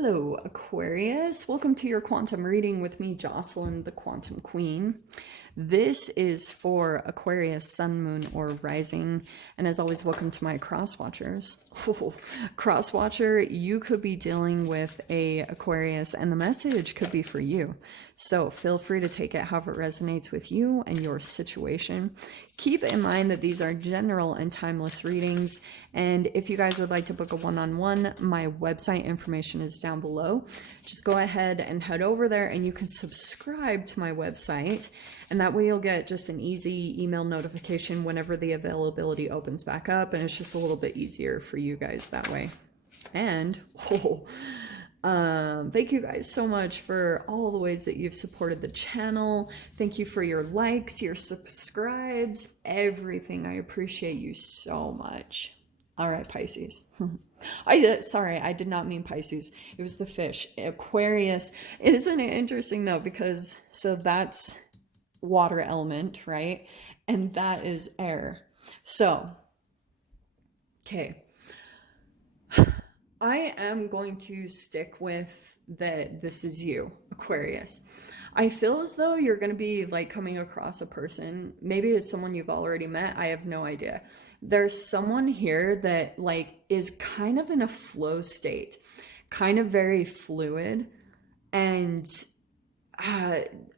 Hello, Aquarius. Welcome to your quantum reading with me, Jocelyn, the Quantum Queen. This is for Aquarius, Sun, Moon, or Rising. And as always, welcome to my cross watchers. Cross watcher, you could be dealing with a Aquarius, and the message could be for you. So feel free to take it however it resonates with you and your situation. Keep in mind that these are general and timeless readings. And if you guys would like to book a one-on-one, my website information is down below. Just go ahead and head over there and you can subscribe to my website. And that way you'll get just an easy email notification whenever the availability opens back up. And it's just a little bit easier for you guys that way. And, thank you guys so much for all the ways that you've supported the channel. Thank you for your likes, your subscribes, everything. I appreciate you so much. All right, Pisces. Sorry, I did not mean Pisces. It was the fish. Aquarius. Isn't it interesting though? Because so that's water element, right? And that is air. So, okay. I am going to stick with that this is you, Aquarius. I feel as though you're going to be like coming across a person. Maybe it's someone you've already met. I have no idea. There's someone here that like is kind of in a flow state, kind of very fluid, and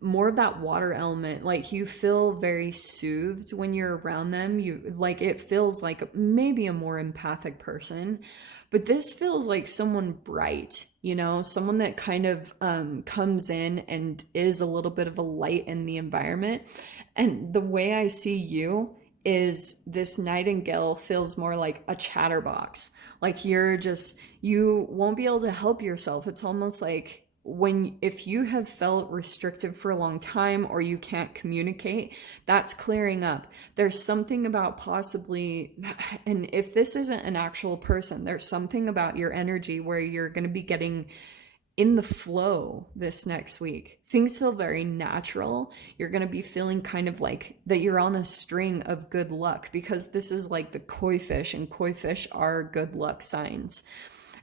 more of that water element. Like you feel very soothed when you're around them. You like, it feels like maybe a more empathic person, but this feels like someone bright, you know, someone that kind of comes in and is a little bit of a light in the environment. And the way I see you is this nightingale feels more like a chatterbox. Like you won't be able to help yourself. It's almost like if you have felt restricted for a long time or you can't communicate, that's clearing up. There's something about possibly, and if this isn't an actual person, there's something about your energy where you're going to be getting in the flow this next week. Things feel very natural. You're going to be feeling kind of like that you're on a string of good luck, because this is like the koi fish, and koi fish are good luck signs.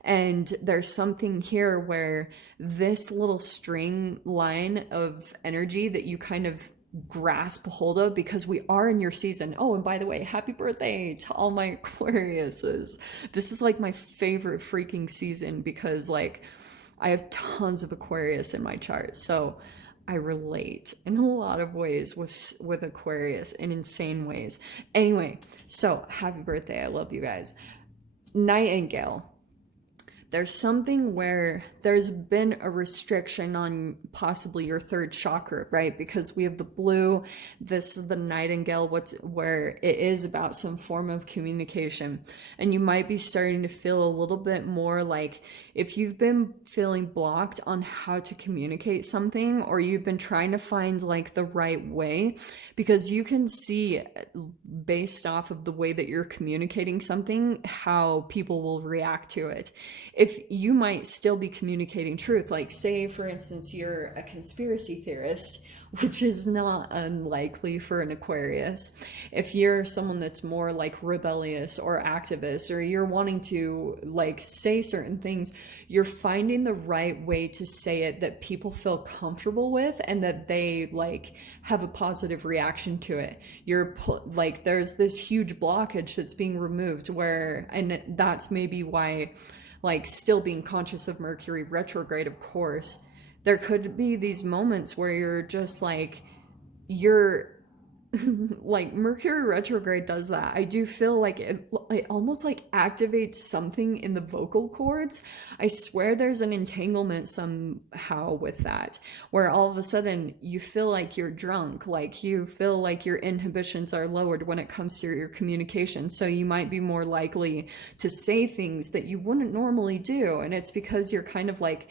And there's something here where this little string line of energy that you kind of grasp hold of, because we are in your season. Oh, and by the way, happy birthday to all my Aquariuses. This is like my favorite freaking season, because like I have tons of Aquarius in my chart. So I relate in a lot of ways with Aquarius in insane ways. Anyway, so happy birthday. I love you guys. Nightingale. There's something where there's been a restriction on possibly your third chakra, right? Because we have the blue, this is the nightingale, where it is about some form of communication. And you might be starting to feel a little bit more like if you've been feeling blocked on how to communicate something, or you've been trying to find like the right way, because you can see based off of the way that you're communicating something, how people will react to it. If you might still be communicating truth, like say for instance you're a conspiracy theorist, which is not unlikely for an Aquarius. If you're someone that's more like rebellious or activist, or you're wanting to like say certain things, you're finding the right way to say it that people feel comfortable with and that they like have a positive reaction to it. You're like, there's this huge blockage that's being removed, and that's maybe why, like, still being conscious of Mercury retrograde, of course, there could be these moments where you're just like, like Mercury retrograde does that. I do feel like it almost like activates something in the vocal cords. I swear there's an entanglement somehow with that, where all of a sudden you feel like you're drunk, like you feel like your inhibitions are lowered when it comes to your communication. So you might be more likely to say things that you wouldn't normally do. And it's because you're kind of like,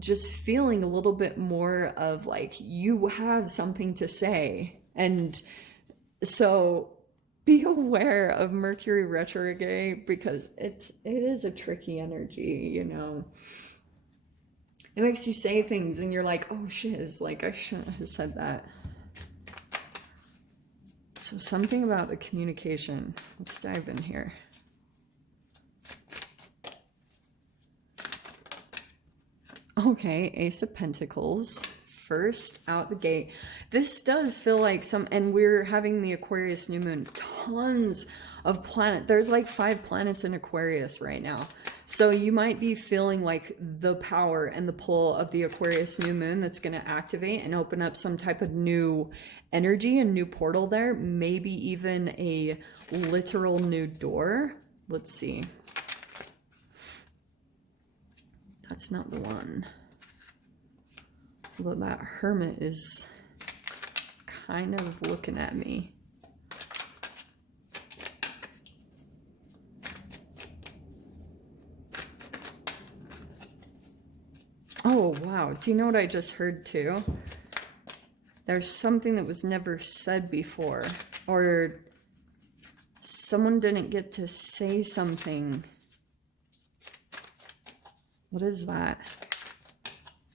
just feeling a little bit more of like you have something to say. And so be aware of Mercury retrograde, because it is a tricky energy, you know. It makes you say things and you're like, oh shiz, like I shouldn't have said that. So something about the communication. Let's dive in here. Okay, Ace of Pentacles. First out the gate. This does feel like and we're having the Aquarius new moon. Tons of planets. There's like 5 planets in Aquarius right now. So you might be feeling like the power and the pull of the Aquarius new moon that's going to activate and open up some type of new energy, a new portal there. Maybe even a literal new door. Let's see. That's not the one. Although that Hermit is kind of looking at me. Oh, wow. Do you know what I just heard too? There's something that was never said before. Or someone didn't get to say something. What is that?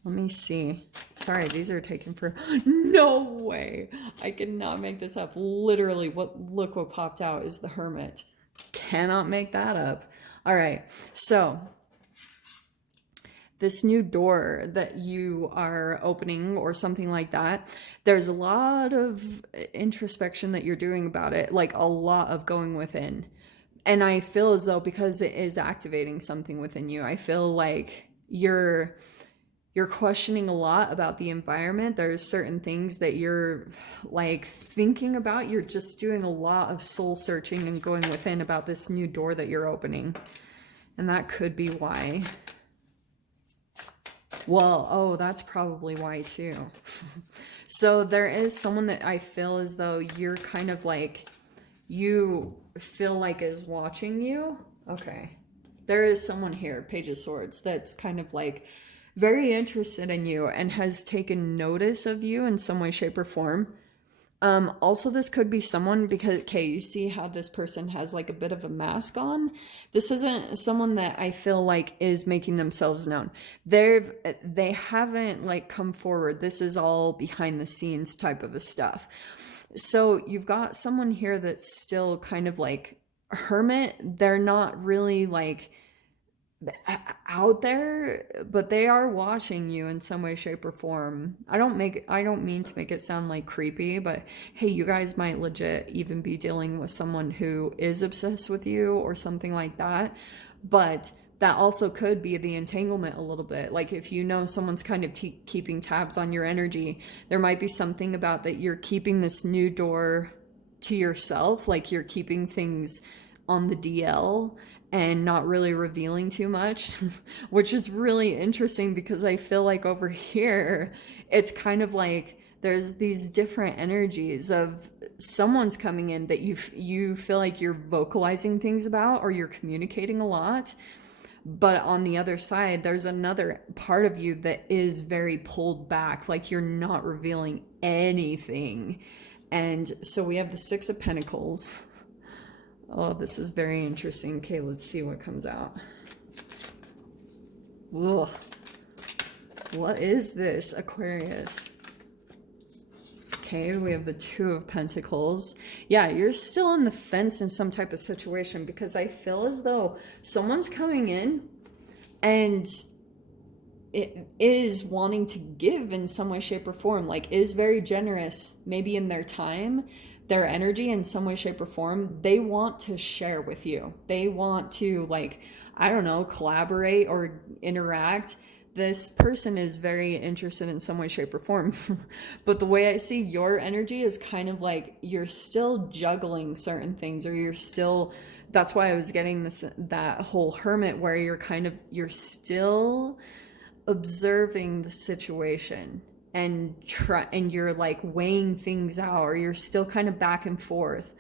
Let me see. Sorry, these are taken for... No way! I cannot make this up. Literally, look what popped out is the Hermit. Cannot make that up. All right, so this new door that you are opening or something like that, there's a lot of introspection that you're doing about it, like a lot of going within. And I feel as though because it is activating something within you, I feel like you're questioning a lot about the environment. There's certain things that you're like thinking about. You're just doing a lot of soul searching and going within about this new door that you're opening. And that could be why. Well, oh, that's probably why too. So there is someone that I feel as though you're kind of like, you feel like is watching you. Okay. There is someone here, Page of Swords, that's kind of like very interested in you and has taken notice of you in some way, shape, or form. Also, this could be someone because, okay, you see how this person has like a bit of a mask on. This isn't someone that I feel like is making themselves known. They haven't like come forward. This is all behind the scenes type of a stuff. So you've got someone here that's still kind of like hermit. They're not really like out there, but they are watching you in some way, shape, or form. I don't mean to make it sound like creepy, but hey, you guys might legit even be dealing with someone who is obsessed with you or something like that. But that also could be the entanglement a little bit. Like if you know someone's kind of keeping tabs on your energy, there might be something about that you're keeping this new door to yourself, like you're keeping things on the DL and not really revealing too much, which is really interesting because I feel like over here, it's kind of like there's these different energies of someone's coming in that you feel like you're vocalizing things about or you're communicating a lot. But on the other side, there's another part of you that is very pulled back, like you're not revealing anything. And so we have the Six of Pentacles. Oh, this is very interesting. Okay, let's see what comes out. Ugh. What is this, Aquarius? Okay, we have the Two of Pentacles. Yeah, you're still on the fence in some type of situation because I feel as though someone's coming in and it is wanting to give in some way, shape, or form. Like, is very generous, maybe in their time, their energy in some way, shape, or form. They want to share with you. They want to, like, I don't know, collaborate or interact. This person is very interested in some way, shape, or form. But the way I see your energy is kind of like you're still juggling certain things, or you're still, that's why I was getting that whole hermit where you're still observing the situation and you're like weighing things out, or you're still kind of back and forth.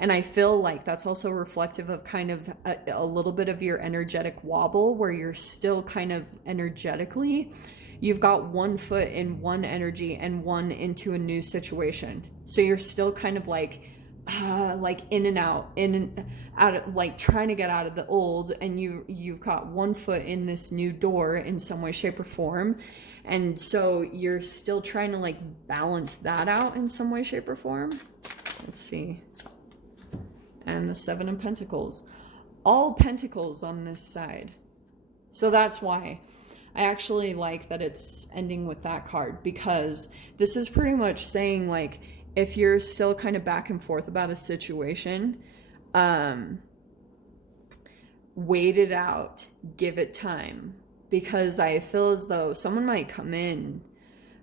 And I feel like that's also reflective of kind of a little bit of your energetic wobble, where you're still kind of energetically, you've got one foot in one energy and one into a new situation. So you're still kind of like in and out, like trying to get out of the old, and you've got one foot in this new door in some way, shape, or form. And so you're still trying to like balance that out in some way, shape, or form. Let's see. And the Seven of Pentacles. All pentacles on this side. So that's why I actually like that it's ending with that card, because this is pretty much saying, like, if you're still kind of back and forth about a situation, wait it out, give it time, because I feel as though someone might come in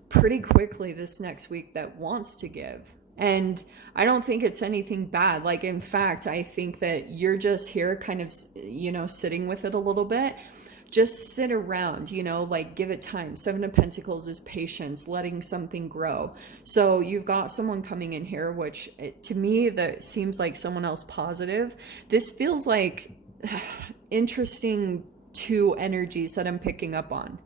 pretty quickly this next week that wants to give. And I don't think it's anything bad. Like, in fact, I think that you're just here kind of, you know, sitting with it a little bit. Just sit around, you know, like, give it time. Seven of Pentacles is patience, letting something grow. So you've got someone coming in here, which to me, that seems like someone else positive. This feels like interesting two energies that I'm picking up on.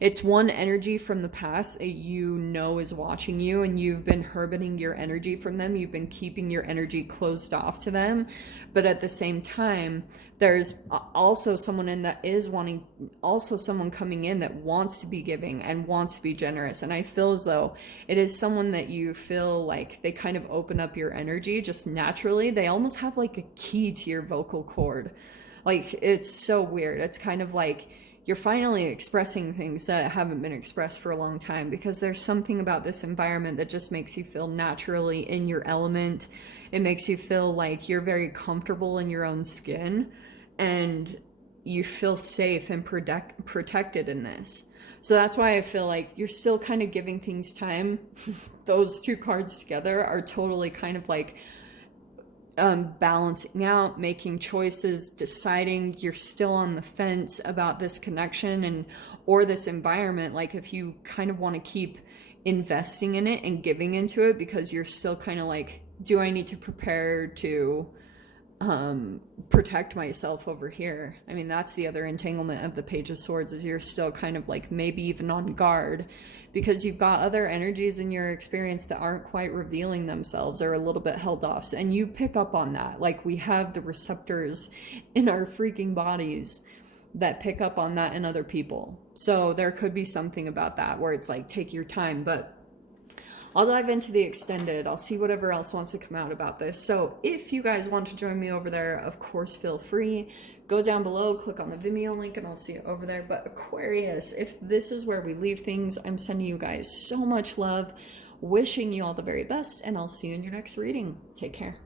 It's one energy from the past that you know is watching you, and you've been herbiting your energy from them. You've been keeping your energy closed off to them. But at the same time, there's also someone in that is wanting, also someone coming in that wants to be giving and wants to be generous. And I feel as though it is someone that you feel like they kind of open up your energy just naturally. They almost have like a key to your vocal cord. Like, it's so weird. It's kind of like you're finally expressing things that haven't been expressed for a long time, because there's something about this environment that just makes you feel naturally in your element. It makes you feel like you're very comfortable in your own skin, and you feel safe and protected in this. So that's why I feel like you're still kind of giving things time. Those two cards together are totally kind of like balancing out, making choices, deciding. You're still on the fence about this connection and or this environment. Like, if you kind of want to keep investing in it and giving into it, because you're still kind of like, do I need to prepare to protect myself over here? I mean, that's the other entanglement of the Page of Swords, is you're still kind of like maybe even on guard, because you've got other energies in your experience that aren't quite revealing themselves, or a little bit held off. And you pick up on that. Like, we have the receptors in our freaking bodies that pick up on that in other people. So there could be something about that where it's like, take your time. But I'll dive into the extended. I'll see whatever else wants to come out about this. So if you guys want to join me over there, of course, feel free. Go down below, click on the Vimeo link, and I'll see it over there. But Aquarius, if this is where we leave things, I'm sending you guys so much love, wishing you all the very best, and I'll see you in your next reading. Take care.